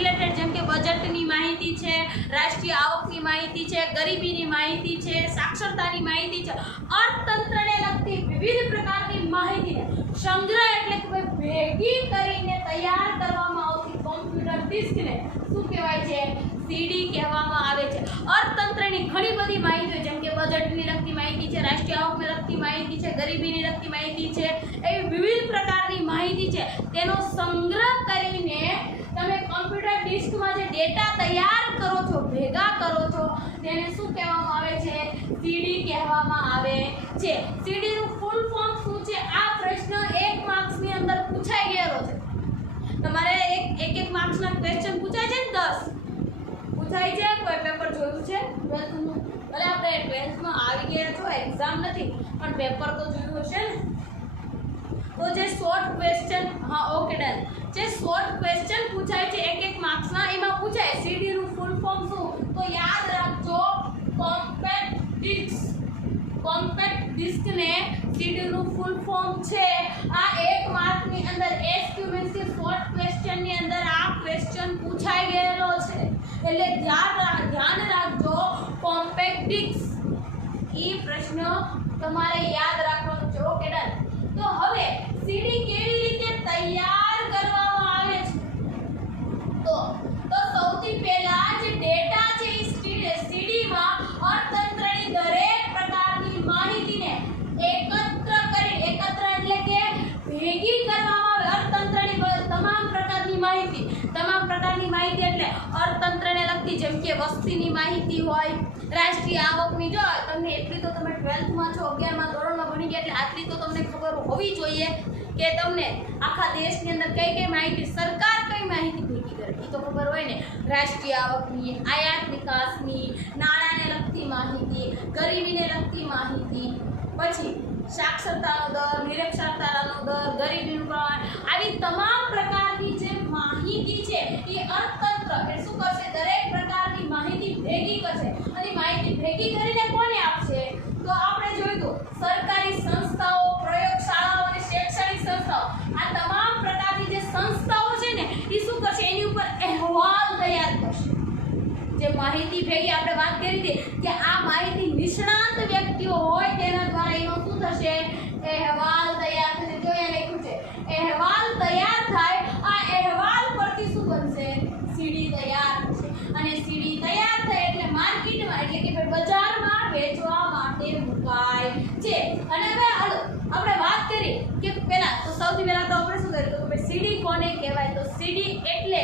Related જેમ કે બજેટની માહિતી છે, રાષ્ટ્રીય આવકની માહિતી છે, ગરીબીની માહિતી છે, સાક્ષરતાની માહિતી છે, અર્થતંત્રને લગતી વિવિધ પ્રકારની માહિતીને સંગ્રહ એટલે કે ભેગી કરીને તૈયાર કરવામાં આવતી કોમ્પ્યુટર ડિસ્કને શું કહેવાય છે? સીડી કહેવામાં આવે છે. અર્થતંત્રની ઘણી બધી માહિતીઓ જેમ કે બજેટની લગતી માહિતી છે, રાષ્ટ્રીય આવકને લગતી માહિતી છે, ગરીબીની લગતી માહિતી છે, એવી વિવિધ પ્રકારની માહિતી છે તેનો સંગ્રહ કરીને તમે કોમ્પ્યુટર ડિસ્કમાં જે ડેટા તૈયાર કરો છો, ભેગા કરો છો, તેને શું કહેવામાં આવે છે? સીડી કહેવામાં આવે છે. સીડીનું ફૂલ ફોર્મ શું છે? આ પ્રશ્ન 1 માર્ક્સની અંદર પૂછાઈ ગયેલો છે. તમારે એક માર્ક્સના ક્વેશ્ચન પૂછાય છે ને 10 પૂછાય છે. કોઈ પેપર જોયું છે 12th નું? ભલે આપણે 12th માં આવી ગયા છો, એક્ઝામ નથી પણ પેપર તો જોયું હશે ને. તો જે શોર્ટ ક્વેશ્ચન, હા ઓકે ડન, જે શોર્ટ ક્વેશ્ચન પૂછાય છે 1 માર્ક્સના, એમાં પૂછાય સીડી નું ફૂલ ફોર્મ શું? તો યાદ રાખજો, કોમ્પેક્ટ ડિસ્ક. કોમ્પેક્ટ ડિસ્ક ને સીડી નું ફૂલ ફોર્મ છે. આ 1 માર્કની અંદર એસક્યુ મીન્સ કે શોર્ટ ક્વેશ્ચન ની અંદર આ ક્વેશ્ચન પૂછાઈ ગયેલો છે. એટલે ધ્યાન રાખજો, કોમ્પેક્ટ ડિસ્ક. ઈ પ્રશ્ન તમારે યાદ રાખવાનો છે. Okay done. તો હવે સીડી કેવી રીતે તૈયાર કરવામાં આવે છે? તો સૌથી પહેલા જે ડેટા છે એ સીડીમાં અર્થતંત્રની દરેક પ્રકારની માહિતીને એકત્ર એટલે કે ભેગી કરવામાં આવે. અર્થતંત્રની તમામ પ્રકારની માહિતી એટલે અર્થતંત્રને લગતી જેમ કે વસ્તીની માહિતી હોય, રાષ્ટ્રીય આવકની. જો તમને એટલી તો તમે 12th માં છો, 11મા ધોરણમાં ભણી ગયા એટલે આટલી તો તમને ખબર હોવી જોઈએ કે તમને આખા દેશની અંદર કઈ માહિતી, સરકાર કઈ માહિતી ભેગી કરે એ તો ખબર હોય ને. રાષ્ટ્રીય આવકની, આયાત નિકાસની, નાણાંને લગતી માહિતી, ગરીબીને લગતી માહિતી, પછી સાક્ષરતાનો દર, નિરક્ષરતાનો દર, ગરીબીનું પ્રમાણ, આવી તમામ પ્રકારની જે માહિતી છે એ અર્થતંત્ર એટલે શું કરશે? દરેક પ્રકારની માહિતી ભેગી કરશે. અને માહિતી ભેગી કરીને કોને આપશે? તો આપણે જોયું તો સરકારી સંસ્થાઓ, પ્રયોગશાળાઓ અને શૈક્ષણિક સંસ્થાઓ, આ તમામ પ્રકારની જે સંસ્થાઓ છે ને એ શું કરશે? એની ઉપર અહેવાલ તૈયાર કરશે. જે માહિતી ભેગી આપણે વાત કરી હતી કે આ માહિતી નિષ્ણાત વ્યક્તિઓ હોય તેના દ્વારા એનો શું થશે? અહેવાલ તૈયાર થશે. જો અહીંયા લખ્યું છે અહેવાલ તૈયાર થાય. આ અહેવાલ પરથી શું બનશે? સીડી તૈયાર થશે. અને સીડી તૈયાર થાય એટલે માર્કેટમાં એટલે કે બજારમાં વેચવા માટે મુકાય છે. અને હવે આપણે વાત કરી કે પહેલા તો સૌથી પહેલા તો આપણે શું કર્યું? તો ભાઈ સીડી કોને કહેવાય? તો સીડી એટલે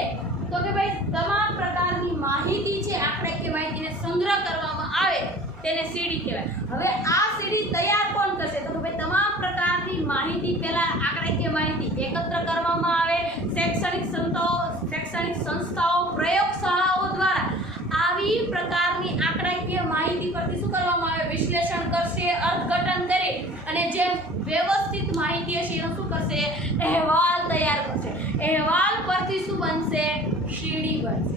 તો કે ભાઈ તમામ પ્રકારની માહિતી છે, આંકડાકીય માહિતીને સંગ્રહ કરવામાં આવે તેને સીડી કહેવાય. હવે આ સીડી તૈયાર કોણ કરશે? તો ભાઈ તમામ પ્રકારની માહિતી પહેલા આંકડાકીય માહિતી એકત્ર કરવામાં આવે. શૈક્ષણિક સંસ્થાઓ, પ્રયોગશાળાઓ દ્વારા આવી પ્રકારની આંકડાકીય માહિતી પરથી શું કરવામાં આવે? વિશ્લેષણ કરશે, અર્થઘટન કરી અને જે વ્યવસ્થિત માહિતી હશે એનો શું કરશે? અહેવાલ તૈયાર કરશે. અહેવાલ પરથી શું બનશે? સીડી બનશે.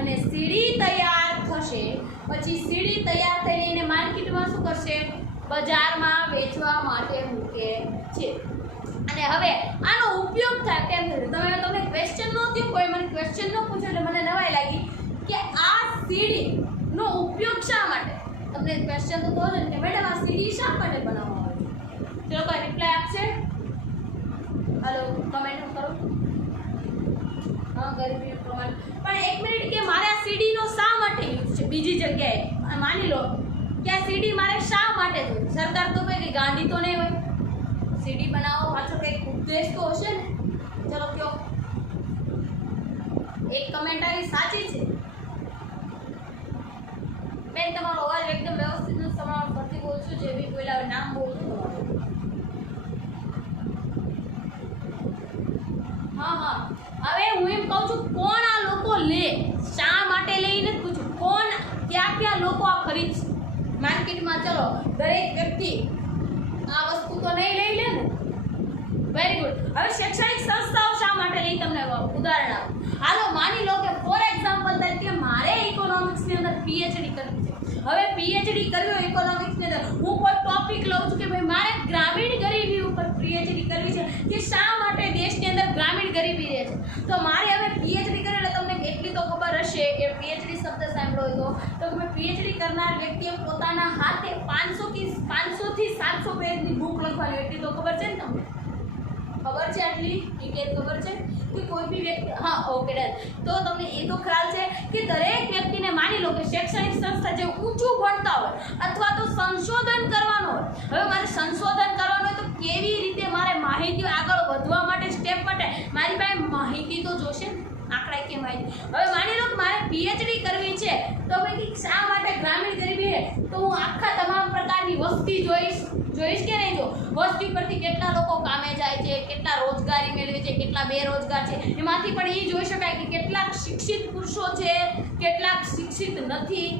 અને સીડી તૈયાર થશે પછી સીડી તૈયાર થઈને એને માર્કેટમાં શું કરશે? બજારમાં વેચવા માટે મૂકે છે. અને હવે આનો ઉપયોગ થાય કેમ થશે? તમને ક્વેશ્ચન ન થયું, કોઈ મને ક્વેશ્ચન ન પૂછ્યો એટલે મને નવાઈ લાગી કે આ સીડી નો ઉપયોગ શા માટે? તમને ક્વેશ્ચન તો થશે કે મેડમ આ સીડી શા માટે બનાવવામાં આવે છે? ચલો કોઈ રિપ્લાય આપશે? હાલો કમેન્ટ કરો. હા, ગરીબી પ્રમાણ. પણ 1 મિનિટ કે મારે આ સીડી નો શા માટે યુઝ છે? બીજી જગ્યાએ માની લો કે આ સીડી મારે શા માટે જોઈએ? સરકાર તો કઈ ગાંધી તો નહીં હોય. સીડી બનાવો પાછળ કંઈક ઉદ્દેશ તો હશે ને. ચલો કયો એક કમેન્ટ આવી સાચી છે. બેન તમારો અવાજ એકદમ વ્યવસ્થિત નથી, તમારો ફરતી બોલું છું, જે બી બોલા નામ બોલું છું. હા હવે હું એમ કહું છું કોણ આ લોકો લે? શા માટે લઈને પૂછું? કોણ ક્યાં લોકો આ ખરીદશે માર્કેટમાં? ચલો દરેક વ્યક્તિ આ વસ્તુ તો નહીં લઈ લે ને. Very good. હવે શૈક્ષણિક સંસ્થાઓ શા માટે લઈ? તમને ઉદાહરણ આપું. હાલો માની લો કે ફોર એક્ઝામ્પલ તરીકે મારે ઇકોનોમિક્સની અંદર પીએચડી કરવી છે. હવે પીએચડી કરવી હોય ઇકોનોમિક્સની અંદર, હું કોઈ ટોપિક લઉં છું કે ભાઈ મારે ગ્રામીણ ગરીબી ઉપર પીએચડી કરવી છે કે શા માટે દેશની અંદર ગ્રામીણ ગરીબી રહે છે. તો મારે હવે પીએચડી કરે એટલે તમને એટલી તમે પીએચડી કરનાર વ્યક્તિએ પોતાના હાથે 500 થી 700 પેજની બુક લખવાની, એટલી તો ખબર છે ને તમને? ખબર છે આટલી ડિટેલ ખબર છે કે કોઈ બી વ્યક્તિ, હા ઓકે ડન. તો તમને એ તો ખ્યાલ છે કે દરેક વ્યક્તિને માની લો કે શૈક્ષણિક સંસ્થા જે ઊંચું ભણતા હોય અથવા તો સંશોધન કરવાનું હોય, હવે મારે સંશોધન કરવાનું હોય તો કેવી રીતે મારે માહિતી આગળ વધવા માટે સ્ટેપ માટે મારી પાસે માહિતી તો જોશે ને, આંકડાકીય માહિતી. હવે માની લો કે મારે પીએચડી કરવી છે તો ભાઈ શા માટે ગ્રામીણ ગરીબી છે, તો હું આખા તમામ પ્રકારની વસ્તી જોઈશ કે નહીં? જો વસ્તી પરથી કેટલા લોકો કામે જાય છે, કેટલા રોજગારી મેળવે છે, કેટલા બેરોજગાર છે, એમાંથી પણ એ જોઈ શકાય કે કેટલાક શિક્ષિત પુરુષો છે, કેટલાક શિક્ષિત નથી,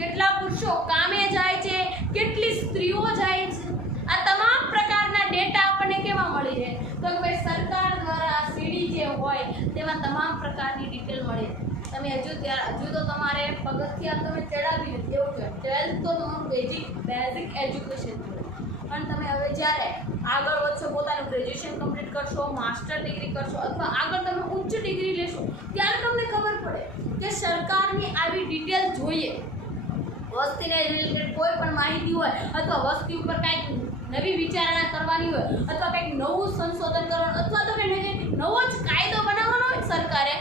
કેટલા પુરુષો કામે જાય છે, કેટલી સ્ત્રીઓ જાય છે. આ તમામ પ્રકારના ડેટા આપણને કેવા મળી રહે? તો કે ભાઈ સરકાર દ્વારા સીડી જે હોય તેમાં તમામ પ્રકારની ડિટેલ મળે. તમે હજુ તો તમારે પગથિયા તમે ચડાવી નથી, એવું છે 12th તો તમારું બેઝિક એજ્યુકેશન છે. પણ તમે હવે જ્યારે આગળ વધશો, પોતાનું ગ્રેજ્યુએશન કમ્પ્લીટ કરશો, માસ્ટર ડિગ્રી કરશો અથવા આગળ તમે ઉચ્ચ ડિગ્રી લેશો, ત્યારે તમને ખબર પડે કે સરકારની આવી ડિટેલ જોઈએ. વસ્તીને રિલેટેડ કોઈ પણ માહિતી હોય અથવા વસ્તી ઉપર કાંઈક નવી વિચારણા કરવાની હોય અથવા કંઈક નવું સંશોધન કરવાનું અથવા તો કંઈક નવો જ કાયદો બનાવવાનો હોય સરકારે,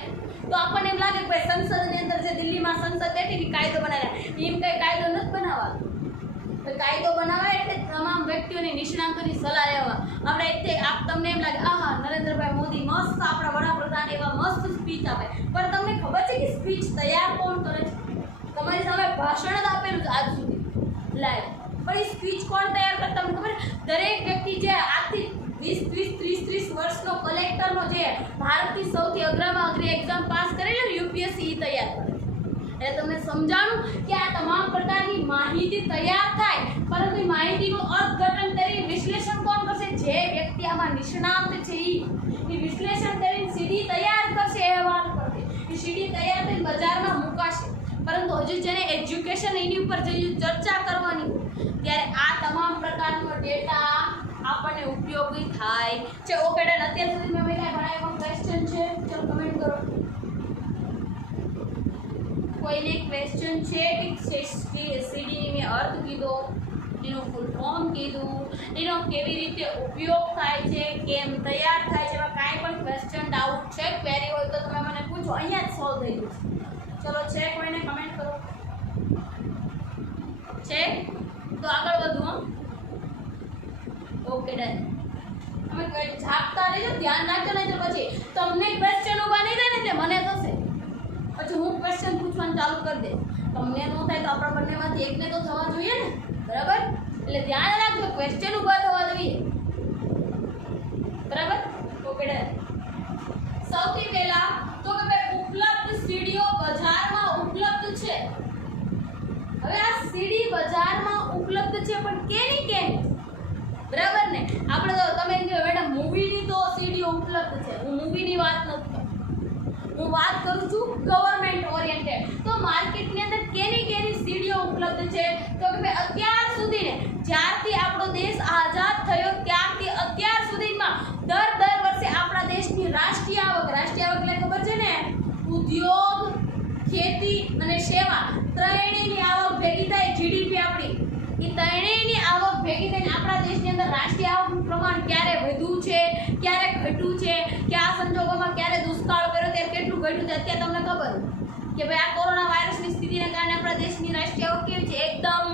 તો આપણને એમ લાગે કે ભાઈ સંસદની અંદર જે દિલ્હીમાં સંસદ બેઠી કાયદો બનાવ્યા, એમ કંઈ કાયદો નથી બનાવવાનો. કાયદો બનાવાય એટલે તમામ વ્યક્તિઓની નિષ્ણાંતોની સલાહ લેવા. આપણે તમને એમ લાગે આહા નરેન્દ્રભાઈ મોદી મસ્ત આપણા વડાપ્રધાન એવા મસ્ત સ્પીચ આપે, પણ તમને ખબર છે કે સ્પીચ તૈયાર કોણ કરે છે? તમારી સામે ભાષણ જ આપેલું છે આજ સુધી લાઈવ, પણ એ સ્પીચ કોણ તૈયાર કરે તમને ખબર? દરેક વ્યક્તિ જે આજથી 20-30 વર્ષનો કલેક્ટરનો જે ભારતની સૌથી અઘરામાં અઘરી એક્ઝામ પાસ કરેલી ને યુપીએસસી એ તૈયાર કરે. એટલે તમને સમજાણું કે આ તમામ પ્રકારની માહિતી તૈયાર થાય, પરંતુ એ માહિતીનું અર્થઘટન કરી વિશ્લેષણ કોણ કરશે? જે વ્યક્તિ આમાં નિષ્ણાત છે એ વિશ્લેષણ કરીને સીડી તૈયાર કરશે, અહેવાલ કરશે. એ સીડી તૈયાર થઈને બજારમાં મુકાશે. પરંતુ હજુ જેને એજ્યુકેશન એની ઉપર જે ચર્ચા કરવાની ત્યારે આ તમામ પ્રકારનો ડેટા આપણને ઉપયોગી થાય છે. Okay done. અત્યાર સુધી મેં કાંઈ ભણાવ્યા ક્વેશ્ચન છે? ચલો કમેન્ટ કરો. કોઈને ક્વેશ્ચન છે કે સીડીની મેં અર્થ કીધો, એનું ફૂલ ફોર્મ કીધું, એનો કેવી રીતે ઉપયોગ થાય છે, કેમ તૈયાર થાય છે, એમાં કાંઈ પણ ક્વેશ્ચન ડાઉટ છે, ક્વેરી હોય તો તમે મને પૂછો, અહીંયા જ સોલ્વ થઈ જશે. ચલો છે કોઈને? કમેન્ટ કરો. છે તો આગળ વધું. Okay done. તમે ઝાપતા રહેજો, ધ્યાન રાખજો, નહીં તો પછી તમને ક્વેશ્ચન ઊભા નહીં થાય ને એટલે મને થશે પછી હું ક્વેશ્ચન પૂછવાનું ચાલુ કરી દે. તમને ન થાય તો આપણા બંનેમાંથી એકને તો થવા જોઈએ ને, બરાબર? એટલે ધ્યાન રાખજો, ક્વેશ્ચન ઊભા થવા જોઈએ, બરાબર? Okay done. સૌથી પહેલા તો કે ભાઈ ઉપલબ્ધ સીડીઓ બજારમાં ઉપલબ્ધ છે. હવે આ સીડી બજારમાં ઉપલબ્ધ છે પણ કેની? બરાબર ને? આપણે તો તમે એમ કહો મેડમ મૂવીની તો સીડીઓ ઉપલબ્ધ છે, હું મૂવીની વાત નથી કરતો, હું વાત કરું છું ગવર્મેન્ટ ઓરિએન્ટેડ. તો માર્કેટની અંદર કેની સીડીઓ ઉપલબ્ધ છે? તો કે ભાઈ અત્યાર સુધીને જ્યારથી આપણો દેશ આઝાદ થયો ત્યારથી અત્યાર સુધીમાં દર વર્ષે આપણા દેશની રાષ્ટ્રીય આવક એટલે ખબર છે ને, ઉદ્યોગ, ખેતી અને સેવા ત્રણેયની આવક ભેગી થાય જીડીપી આપણી, એ ત્રણેયની આવક ભેગી થઈને આપણા દેશની અંદર રાષ્ટ્રીય આવકનું પ્રમાણ ક્યારે વધ્યું છે, ક્યારે ઘટ્યું છે, કે આ સંજોગોમાં ક્યારે દુષ્કાળ પડ્યો ત્યારે કેટલું ઘટ્યું છે. અત્યારે તમને ખબર કે ભાઈ આ કોરોના વાયરસની સ્થિતિને કારણે આપણા દેશની રાષ્ટ્રીય આવક કેવી છે? એકદમ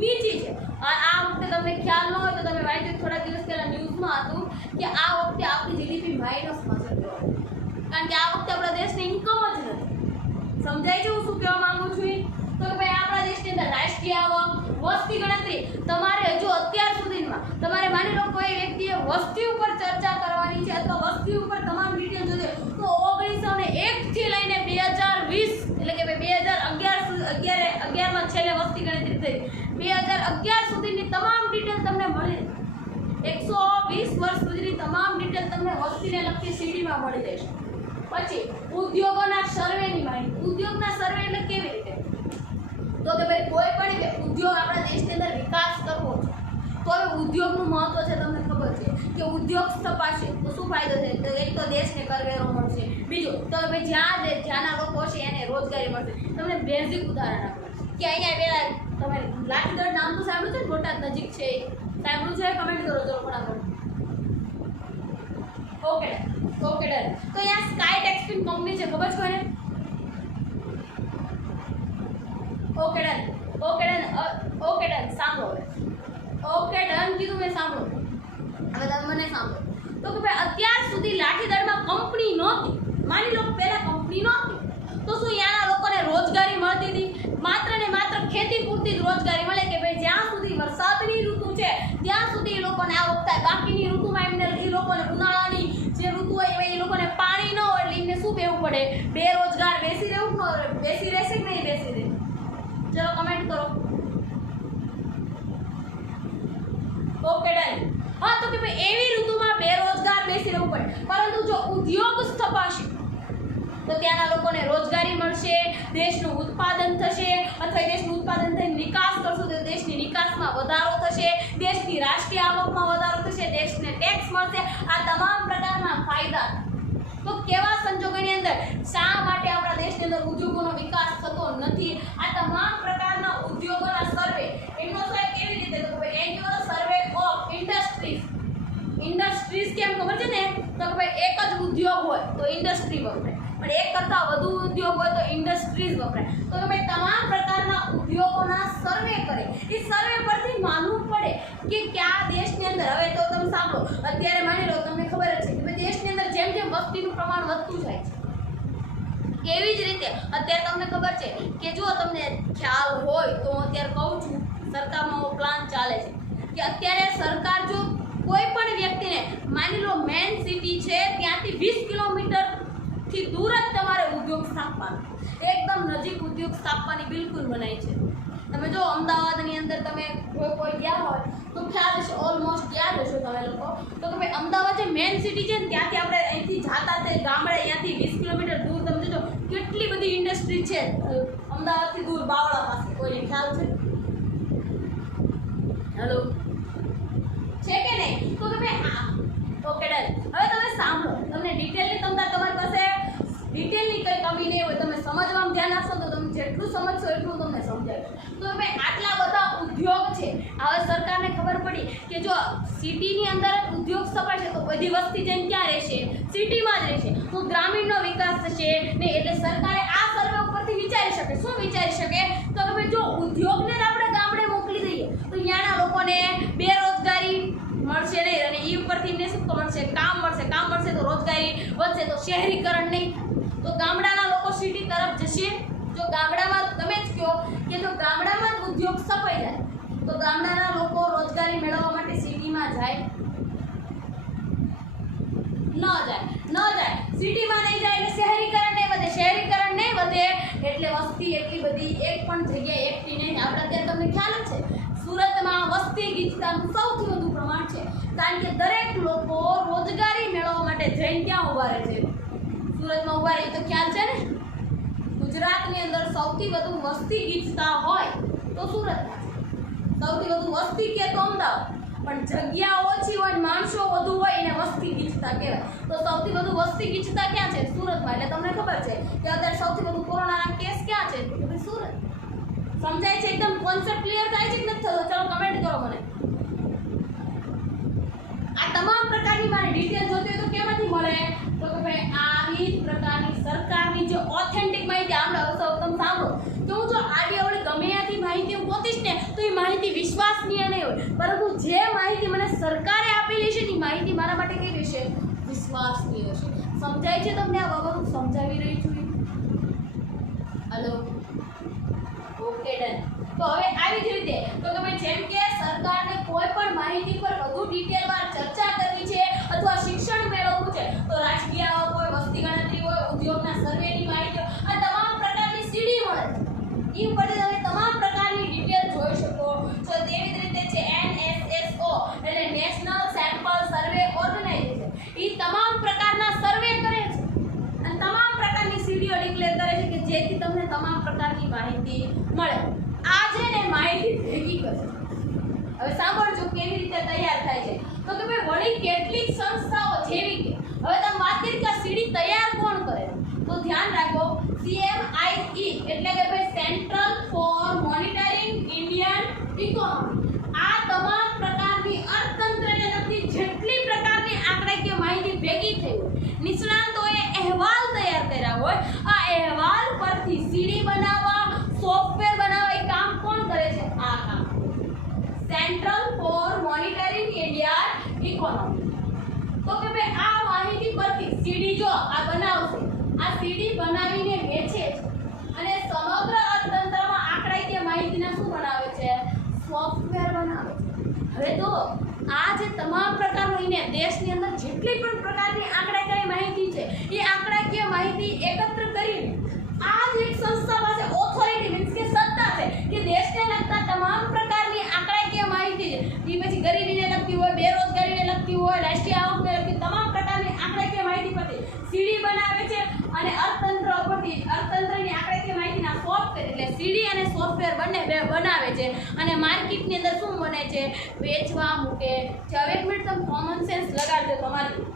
નીચી છે. આ વખતે તમને ખ્યાલ ન હોય તો તમે વાંચ્યું, થોડા દિવસ પહેલા ન્યૂઝમાં હતું કે આ વખતે આપણી જીડીપી માઇનસમાં છે, કારણ કે આ વખતે આપણા દેશની ઇન્કમ જ નથી. સમજાય છે હું શું કહેવા માંગુ છું? તો કે ભાઈ આપણા દેશની અંદર રાષ્ટ્રીય આવક, વસ્તી ગણતરી તમારે હજુ અત્યાર સુધીમાં તમારે માની લો કોઈ વ્યક્તિએ વસ્તી ઉપર ચર્ચા કરવાની છે અથવા વસ્તી ઉપર તમામ ડિટેલ જોઈએ તો 1901 થી લઈને 2020 એટલે કે 2011માં છેલ્લે વસ્તી ગણતરી થઈ, 2011 સુધીની તમામ ડિટેલ તમને મળી. 120 વર્ષ સુધીની તમામ ડિટેલ તમને વસ્તીને લગતી સીડીમાં મળી રહેશે. પછી ઉદ્યોગોના સર્વેની માહિતી. ઉદ્યોગના સર્વે એટલે કેવી રીતે? તો કે ભાઈ કોઈ પણ ઉદ્યોગ આપણા દેશની અંદર વિકાસ કરવો છે તો હવે ઉદ્યોગનું મહત્વ છે, તમને ખબર છે કે ઉદ્યોગ સ્થપાશે તો શું ફાયદો છે? તો એક તો દેશને કરવેરો મળશે, બીજું તો ભાઈ જ્યાંના લોકો છે એને રોજગારી મળશે. તમને બેઝિક ઉદાહરણ આપું, કે અહીંયા તમે લાઠીગઢ નામ તો સાંભળ્યું છે ને, બોટાદ નજીક છે, સાંભળ્યું છે? કમેન્ટ કરો ચલો ફટાફટ. Okay okay done. તો અહીંયા સ્કાય ટેક્સટિંગ કંપની છે, ખબર છે કોને? Okay done okay done okay done. સાંભળો હવે. ઓકે ડન કીધું મેં, સાંભળો હવે તમે મને સાંભળો. તો કે ભાઈ અત્યાર સુધી લાઠીદળમાં કંપની નહોતી, માની લો પહેલા કંપની નહોતી, તો શું ત્યાંના લોકોને રોજગારી મળતી હતી? માત્ર ને માત્ર ખેતી પૂરતી જ રોજગારી મળે કે ભાઈ જ્યાં સુધી વરસાદની ઋતુ છે ત્યાં સુધી એ લોકોને આવક થાય, બાકીની ઋતુમાં એમને એ લોકોને ઉનાળાની જે ઋતુ હોય એમાં એ લોકોને પાણી ન હોય એટલે એમને શું કહેવું પડે? બેરોજગાર બેસી રહેવું ન હોય. બેસી રહેશે કે નહીં બેસી રહે? ચલો કમેન્ટ કરો. Okay done. હા, તો કે ભાઈ એવી ઋતુમાં બેરોજગાર બેસી રહેવું પડે, પરંતુ જો ઉદ્યોગ સ્થપાશે તો ત્યાંના લોકોને રોજગારી મળશે, દેશનું ઉત્પાદન થશે, અથવા દેશનું ઉત્પાદન થઈને નિકાસ કરશું તો દેશની નિકાસમાં વધારો થશે, દેશની રાષ્ટ્રીય આવકમાં વધારો થશે, દેશને ટેક્સ મળશે. આ તમામ પ્રકારના ફાયદા. તો કેવા સંજોગોની અંદર શા માટે આપણા દેશની અંદર ઉદ્યોગોનો વિકાસ થતો નથી? આ તમામ પ્રકારના ઉદ્યોગોના સર્વે એમનો કેવી રીતે? તો ભાઈ annual survey of industries. Industries કેમ ખબર છે ને? તો ભાઈ એક જ ઉદ્યોગ હોય તો ઇન્ડસ્ટ્રી વપરાય, પણ એક કરતાં વધુ ઉદ્યોગ હોય તો ઇન્ડસ્ટ્રીઝ વપરાય. તો ભાઈ તમામ પ્રકારના ઉદ્યોગોના સર્વે કરે. એ સર્વે પરથી માનવું પડે કે કયા દેશની અંદર, હવે તો તમે સાંભળો, અત્યારે માની લો તમને ખબર જ છે કે ભાઈ દેશની અંદર જેમ જેમ વસ્તીનું પ્રમાણ વધતું જાય છે એવી જ રીતે અત્યારે તમને ખબર છે કે જો તમને ખ્યાલ હોય તો હું અત્યારે કહું છું, સરકારનો પ્લાન ચાલે છે કે અત્યારે સરકાર જો કોઈ પણ વ્યક્તિને માની લો મેન સિટી છે ત્યાંથી 20 કિલોમીટરથી દૂર જ તમારે ઉદ્યોગ સ્થાપવાનો, એકદમ નજીક ઉદ્યોગ સ્થાપવાની બિલકુલ મનાઈ છે. તમે જો અમદાવાદની અંદર તમે કોઈ ગયા હોય તો ખ્યાલ હશે, ઓલમોસ્ટ ગયા હશો તમે લોકો, તો કે ભાઈ અમદાવાદ જે મેન સિટી છે ને ત્યાંથી આપણે અહીંથી જાતા તે ગામડે અહીંયાથી 20 કિલોમીટર દૂર તમે જો કેટલી બધી ઇન્ડસ્ટ્રી છે અમદાવાદથી દૂર, બાવળા પાસે. કોઈને ખ્યાલ છે? હેલો, છે કે નહીં? તો કે ભાઈ ઓકે ડન. હવે તમે સાંભળો, તમને ડિટેલની તમારી પાસે ડિટેલની કંઈ કમી નહીં હોય, તમે સમજવામાં ધ્યાન આપશો તો તમે જેટલું સમજશો એટલું તમને સમજાય. તો ભાઈ આટલા બધા ઉદ્યોગ છે, હવે સરકારને ખબર પડી કે જો સિટીની અંદર ઉદ્યોગ સ્થપાશે તો બધી વસ્તી જઈને ક્યાં રહેશે? સિટીમાં જ રહેશે, તો ગ્રામીણનો વિકાસ થશે ને. એટલે સરકારે આ સર્વે ઉપરથી વિચારી શકે. શું વિચારી શકે? તો કે ભાઈ જો ઉદ્યોગને જ આપણે ગામડે મોકલી દઈએ તો ત્યાંના લોકોને બેરોજગારી મળશે નહીં, અને એ ઉપરથી એમને શું મળશે? કામ મળશે. કામ મળશે તો રોજગારી વધશે, તો શહેરીકરણ નહીં, તો ગામડાના લોકો સિટી તરફ જશે. જો ગામડામાં તમે જ કહો કે જો ગામડામાં જ ઉદ્યોગ સ્થપાઈ જાય તો ગામડાના લોકો રોજગારી મેળવવા માટે સિટીમાં જાય? ન જાય. સિટીમાં નહીં જાય એટલે શહેરીકરણ નહીં વધે, શહેરીકરણ નહીં વધે એટલે વસ્તી એટલી બધી એક પણ જગ્યાએ એકઠી નહીં. આપણે અત્યારે તમને ખ્યાલ જ છે સુરતમાં વસ્તી ગીચતાનું સૌથી વધુ પ્રમાણ છે, કારણ કે દરેક લોકો રોજગારી મેળવવા માટે જઈને ક્યાં ઊભા રહે છે? સુરતમાં ઊભા રહે. તો ખ્યાલ છે ને, ગુજરાતની અંદર સૌથી વધુ વસ્તી ગીચતા હોય તો સુરતમાં, સૌથી વધુ વસ્તી કે તો અમદાવાદ, પણ જગ્યા ઓછી હોય માણસો વધુ હોય એને વસ્તી ગીચતા કહેવાય. તો સૌથી વધુ વસ્તી ગીચતા ક્યાં છે? સુરતમાં. એટલે તમને ખબર છે કે અત્યારે સૌથી વધુ કોરોનાના કેસ ક્યાં છે? તો ભાઈ સુરત. સમજાય છે? એકદમ કોન્સેપ્ટ ક્લિયર થાય છે કે નથી થતો? ચલો કમેન્ટ કરો મને. આ તમામ પ્રકારની મારી ડિટેલ જોતી હોય તો કેમાંથી મળે? તો કે ભાઈ આવી જ પ્રકારની સરકારની જે ઓથેન્ટિક માહિતી આપણે તમે સાંભળો તો હું જો આડી અવળી ગમે ત્યાંથી માહિતી હું ગોતીશ ને તો એ માહિતી વિશ્વસનીય નહીં હોય, પરંતુ જે માહિતી મને સરકારે આપેલી છે એ માહિતી મારા માટે કેવી હશે? વિશ્વસનીય હશે. સમજાય છે તમને આ બાબત હું સમજાવી રહી છું? Hello, okay done. તો હવે આવી જ રીતે તો કે ભાઈ જેમ કે સરકારને કોઈ પણ માહિતી પર વધુ ડિટેલમાં ચર્ચા કરવી છે અથવા શિક્ષણ મેળવવું છે તો રાષ્ટ્રીય આવક હોય, વસ્તી ગણતરી હોય, ઉદ્યોગના સર્વેની માહિતી, આ તમામ પ્રકારની સીડી મળે છે. એ ઉપરથી તમે તમામ પ્રકારની ડિટેલ જોઈ શકો છો. તેવી જ રીતે છે NSSO એટલે નેશનલ સેમ્પલ સર્વે ઓર્ગેનાઇઝેશન. એ તમામ પ્રકારના સર્વે કરે છે અને તમામ પ્રકારની સીડીઓ ડિક્લેર કરે છે કે જેથી તમને તમામ પ્રકારની માહિતી મળે. આ છે ને માહિતી ભેગી કરશે. હવે સાંભળજો કેવી રીતે તૈયાર થાય છે. તો કે ભાઈ વળી કેટલીક સંસ્થાઓ જેવી કે હવે તમે વાત કરી કે સીડી તૈયાર કોણ કરે તો ધ્યાન રાખો CMIE એટલે કે ભાઈ સેન્ટ્રલ ફોર અહેવાલ પરથી સીડી બનાવવા, સોફ્ટવેર બનાવવા એ કામ કોણ કરે છે? આ કામ central for monitoring India economy. તો કે ભાઈ આ માહિતી પરથી સીડી જો આ બનાવશે, આ સીડી બનાવીને વેચે છે અને સમગ્ર અર્થતંત્રમાં આંકડાકીય માહિતીના શું બનાવે છે? સોફ્ટવેર બનાવે છે. હવે તો આ જે તમામ પ્રકારનું એને દેશની અંદર જેટલી પણ પ્રકારની આંકડાકીય માહિતી છે એ આંકડાકીય માહિતી એકત્ર કરી આ જ એક સંસ્થા પાસે ઓથોરિટી મીન્સ કે સત્તા છે કે દેશને લગતા તમામ પ્રકારની આંકડાકીય માહિતી છે. એ પછી ગરીબીને લગતી હોય, બેરોજગારીને લગતી હોય, રાષ્ટ્રીય આવકને લગતી તમામ પ્રકારની આંકડાકીય માહિતી પરથી સીડી બનાવે છે અને અર્થતંત્ર પરથી અર્થતંત્રની આંકડાકીય માહિતીના સોફ્ટવેર એટલે સીડી અને સોફ્ટવેર બંને બનાવે છે અને માર્કેટની અંદર શું બને છે? વેચવા મૂકે છે. હવે એક મિનિટ તમે કોમન સેન્સ લગાડજો તમારી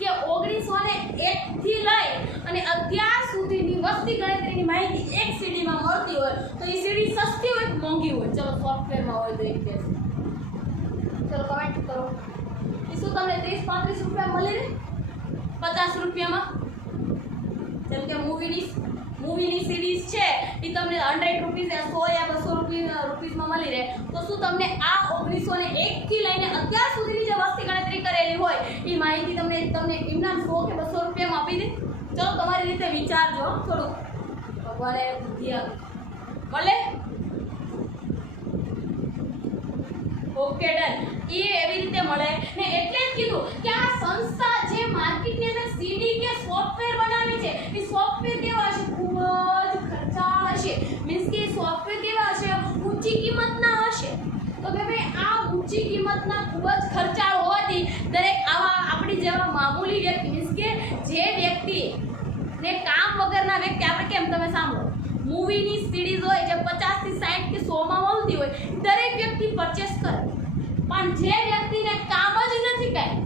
કે 1901 થી લઈ અને અત્યાર સુધીની વસ્તી ગણતરીની માહિતી એક સીડીમાં મળતી હોય તો એ સીડી સસ્તી હોય કે મોંઘી હોય? ચલો સોફ્ટવેરમાં હોય તો એક કે ચલો કમેન્ટ કરો. એ શું તમને 30-35 રૂપિયા મળી રહે? 50 રૂપિયામાં? જેમ કે મૂવીની સિરીઝ છે એ તમને 100 રૂપીસ યા 100 યા 200 રૂપીસમાં મળી રહે તો શું તમને આ 1901 થી લઈને અત્યાર સુધીની જે વસ્તી ગણતરી કરેલી હોય એ માહિતી તમને એમના 100 કે 200 રૂપિયામાં આપી દે? ચલો તમારી રીતે વિચારજો થોડું. ભગવાને બુદ્ધિ આપી મળે. Okay done. એ એવી રીતે મળે ને એટલે જ કીધું કે આ સંસ્થા જે માર્કેટની અંદર સીડી કે સોફ્ટવેર બનાવે છે એ સોફ્ટવેર કેવા હશે? ખૂબ જ ખર્ચાળ હશે. મીન્સ કે સોફ્ટવેર કેવા હશે? ઊંચી કિંમતના હશે. તો કે ભાઈ આ ઊંચી કિંમતના ખૂબ જ ખર્ચાળ હોવાથી દરેક આવા આપણી જેવા મામૂલી વ્યક્તિ મીન્સ કે જે વ્યક્તિ ને કામ વગરના વ્યક્તિ આપણે કેમ તમે સાંભળો મૂવીની સિરીઝ હોય જે 50 થી 60 કે 100 માં મળતી હોય દરેક વ્યક્તિ પરચેસ કરે પણ જે વ્યક્તિને કામ જ નથી કાંઈ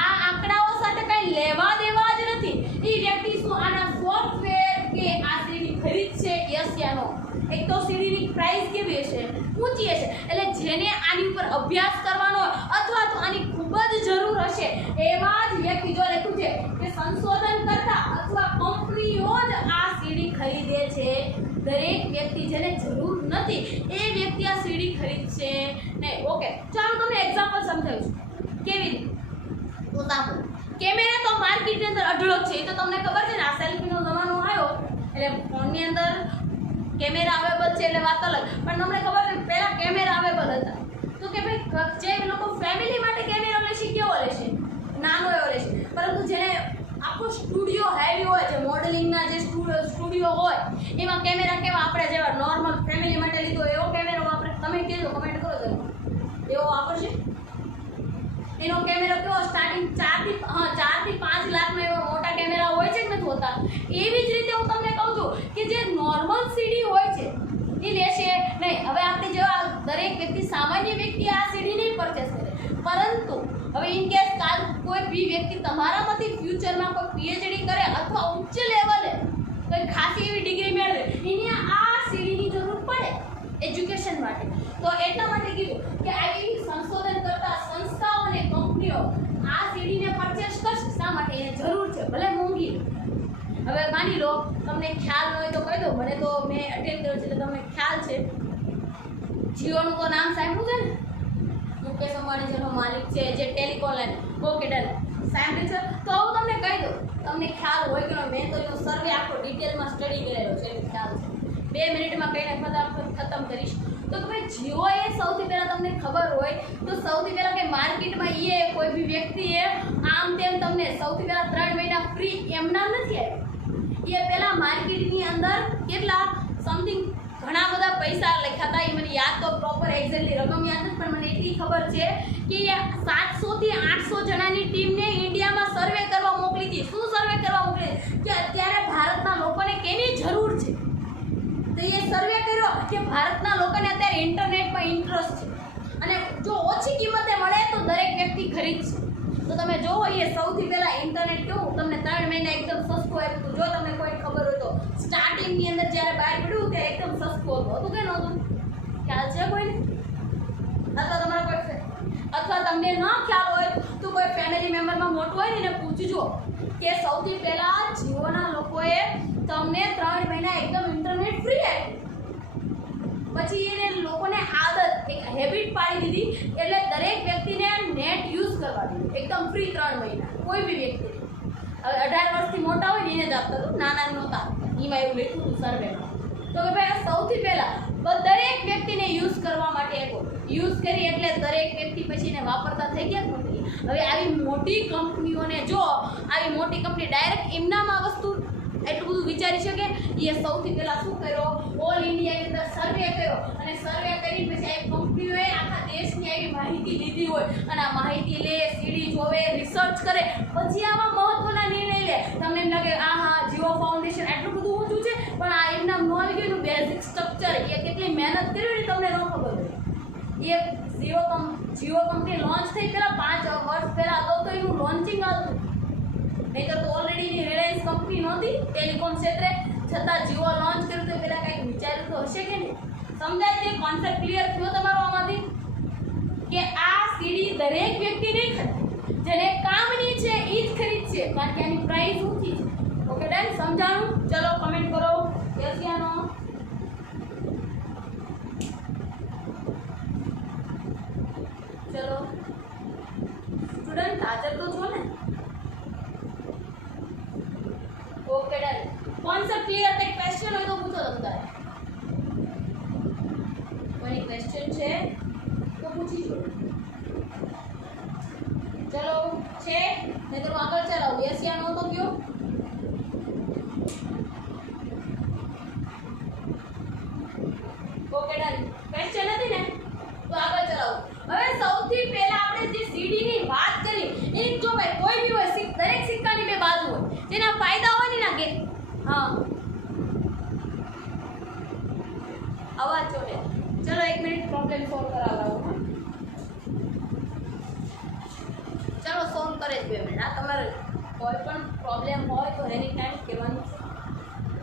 આ આંકડાઓ સાથે કાંઈ લેવા દેવા જ નથી એ વ્યક્તિ શું આના સોફ્ટવેર કે આ સીડી ખરીદશે? યસ યા નો? એક તો સીડીની પ્રાઇસ કેવી હશે? ઊંચી હશે. એટલે જેને આની ઉપર અભ્યાસ કરવાનો હોય અથવા તો આની ખૂબ જ જરૂર હશે એવા જ વ્યક્તિ જો લખ્યું છે કે સંશોધન કરતા અથવા કંપનીઓ જ આ સીડી ખરીદે છે. દરેક વ્યક્તિ જેને જરૂર નથી એ વ્યક્તિ આ સીડી ખરીદશે નહીં. ઓકે ચાલો તમને એક્ઝામ્પલ સમજાવું છું કેવી રીતે. તો સાંભળો. કેમેરા તો માર્કેટની અંદર અઢળક છે. એ તો તમને ખબર છે ને આ સેલ્ફીનો જમાનો આવ્યો એટલે ફોનની અંદર કેમેરા અવેલેબલ છે એટલે વાત અલગ પણ તમને ખબર છે પહેલા કેમેરા અવેલેબલ હતા તો કે ભાઈ જે લોકો ફેમિલી માટે કેમેરા લેશે કેવો લેશે? નાનો એવો લેશે. પરંતુ જેને આખો સ્ટુડિયો હેવી હોય છે મોડેલિંગના જે સ્ટુડિયો હોય એમાં કેમેરા કેવા આપણે જેવા નોર્મલ ફેમિલી માટે લીધો એવો કેમેરો વાપરે? તમે કહેજો, કમેન્ટ કરો તમે. એવો વાપરશે? એનો કેમેરો કેવો? સ્ટાર્ટિંગ 4 થી 5 લાખનો એવો મોટા કેમેરા હોય છે કે નથી હોતા? એવી જ રીતે હું તમને કહું છું કે જે નોર્મલ સીડી હોય છે એ લેશે નહીં. હવે આપણે જેવા દરેક વ્યક્તિ સામાન્ય વ્યક્તિ આ સીડી નહીં પરચેસ કરે પરંતુ હવે ઇન કેસ કાલ કોઈ બી વ્યક્તિ તમારામાંથી ફ્યુચરમાં કોઈ પીએચડી કરે અથવા ઉચ્ચ લેવલે કોઈ ખાસી એવી ડિગ્રી મેળવે એને આ સીડીની જરૂર પડે એજ્યુકેશન માટે. તો એટલા માટે કીધું કે આવી સંશોધન કરતા સંસ્થાઓ અને કંપનીઓ આ સીડીને પરચેસ કરશે. શા માટે? એને જરૂર છે ભલે મોંઘી. હવે માની લો તમને ખ્યાલ ન હોય તો કહી દો, મને તો મેં અટેન્ડ કર્યો છે એટલે તમને ખ્યાલ છે. જીઓનું તો નામ સાંભળ્યું છે ને? મુકેશ અંબાણી જેનો માલિક છે જે ટેલિકોમ લાઈન. Okay done. સાંભળ્યું છે? તો હું તમને કહી દઉં તમને ખ્યાલ હોય કે મેં તો એનો સર્વે આખો ડિટેલમાં સ્ટડી કરેલો છે એટલે ખ્યાલ છે. 2 મિનિટમાં કહીને ફટાફટ ખતમ કરીશ. તો ભાઈ જીઓ એ સૌથી પહેલાં તમને ખબર હોય તો સૌથી પહેલાં કે માર્કેટમાં એ કોઈ બી વ્યક્તિએ આમ તેમ તમને સૌથી પહેલાં 3 મહિના ફ્રી એમના નથી આવ્યા. એ પહેલાં માર્કેટની અંદર કેટલા સમથિંગ ઘણા બધા પૈસા લખ્યા હતા. એ મને યાદ તો પ્રોપર એક્ઝેક્ટલી રકમ યાદ નથી પણ મને એટલી ખબર છે કે 700 થી 800 જણાની ટીમને ઇન્ડિયામાં સર્વે કરવા મોકલી હતી. શું સર્વે કરવા મોકલી? કે અત્યારે ભારતના લોકોને કેની જરૂર છે. તો એ સર્વે કર્યો કે ભારતના લોકોને અત્યારે ઇન્ટરનેટમાં ઇન્ટરેસ્ટ છે અને જો ઓછી કિંમતે મળે તો દરેક વ્યક્તિ ખરીદશે. તો તમે જોવો એ સૌથી પહેલાં ઇન્ટરનેટ કેવું તમને 3 મહિના એકદમ સસ્તું આવ્યું હતું. જો તમને કોઈ ખબર હોય તો સ્ટાર્ટિંગની અંદર જ્યારે બહાર પડ્યું ત્યારે એકદમ સસ્તું હતું કે નહોતું? ખ્યાલ છે કોઈને? અથવા તમારા કોઈ અથવા તમને ન ખ્યાલ હોય તો કોઈ ફેમિલી મેમ્બરમાં મોટું હોય ને એને પૂછજો કે સૌથી પહેલાં જીઓના લોકોએ તમને 3 મહિના એકદમ ઇન્ટરનેટ ફ્રી આપ્યું. પછી એને લોકોને આદત એક હેબિટ પાડી દીધી, એટલે દરેક વ્યક્તિને નેટ યુઝ કરવા દીધું એકદમ ફ્રી 3 મહિના. કોઈ બી વ્યક્તિ હવે 18 વર્ષથી મોટા હોય ને એને જ આપતા હતું, નાના નહોતા. એમાં એવું લખ્યું હતું સર્વેમાં. તો કે ભાઈ સૌથી પહેલા દરેક વ્યક્તિને યુઝ કરવા માટે આપ્યો. યુઝ કરી એટલે દરેક વ્યક્તિ પછી એને વાપરતા થઈ ગયા જ નથી. હવે આવી મોટી કંપનીઓને જો આવી મોટી કંપની ડાયરેક્ટ એમનામાં વસ્તુ એટલું બધું વિચારી શકે, એ સૌથી પહેલાં શું કર્યો, ઓલ ઇન્ડિયાની અંદર સર્વે કર્યો, અને સર્વે કરીને પછી આવી કંપનીઓએ આખા દેશની આવી માહિતી લીધી હોય, અને આ માહિતી લે, સીડી જોવે, રિસર્ચ કરે, પછી આવા મહત્વના નિર્ણય લે. તમને એમ લાગે હા જીઓ ફાઉન્ડેશન એટલું બધું ઊંચું છે, પણ આ એમના ન આવી ગયું બેઝિક સ્ટ્રક્ચર, એ કેટલી મહેનત કરી ને તમને ન ખબર હોય. એ જીઓ કંપની લોન્ચ થઈ પહેલાં 5 વર્ષ પહેલાં તો એનું લોન્ચિંગ હતું, નહીં તો ઓલરેડી રિલાયન્સ કંપની નહોતી ટેલિકોમ ક્ષેત્રે, છતાં જીઓ લોન્ચ કર્યું તો પહેલાં કંઈક વિચાર્યું તો હશે કે નહીં? સમજાય તે કોન્સેપ્ટ ક્લિયર થયો તમારો આમાંથી? કે આ સીડી દરેક વ્યક્તિ નહીં ખરીદે, જેને કામની છે એ જ ખરીદશે, કારણ કે આની પ્રાઇસ ઊંચી છે. ઓકે ડન, સમજાણું? ચલો કમેન્ટ કરો યસ યા નો. ચલો સ્ટુડન્ટ હાજર તો છો ને? Okay done. Concept clear? કંઈ ક્વેશ્ચન હોય તો પૂછો તમારે. કોઈ ક્વેશ્ચન છે તો પૂછી જો. ચલો છે નહીં તો આગળ ચલાવું. યસ યા નો તો કયો. Okay done. ક્વેશ્ચન નથી ને તો આગળ ચલાવું. હવે સૌથી પહેલા આપણે જે સીડી ની વાત કરી, એની જો ભાઈ કોઈ બી હોય, દરેક સિક્કાની બે બાજુ હોય, જેના ફાયદા હોય ને ના કે હા અવાજ ચોટે. ચલો 1 મિનિટ પ્રોબ્લેમ સોલ્વ કરાવડાવો. ચલો સોલ્વ કરે જ 2 મિનિટ. આ તમારે કોઈ પણ પ્રોબ્લેમ હોય તો એની ટાઈમ કહેવાનું છે.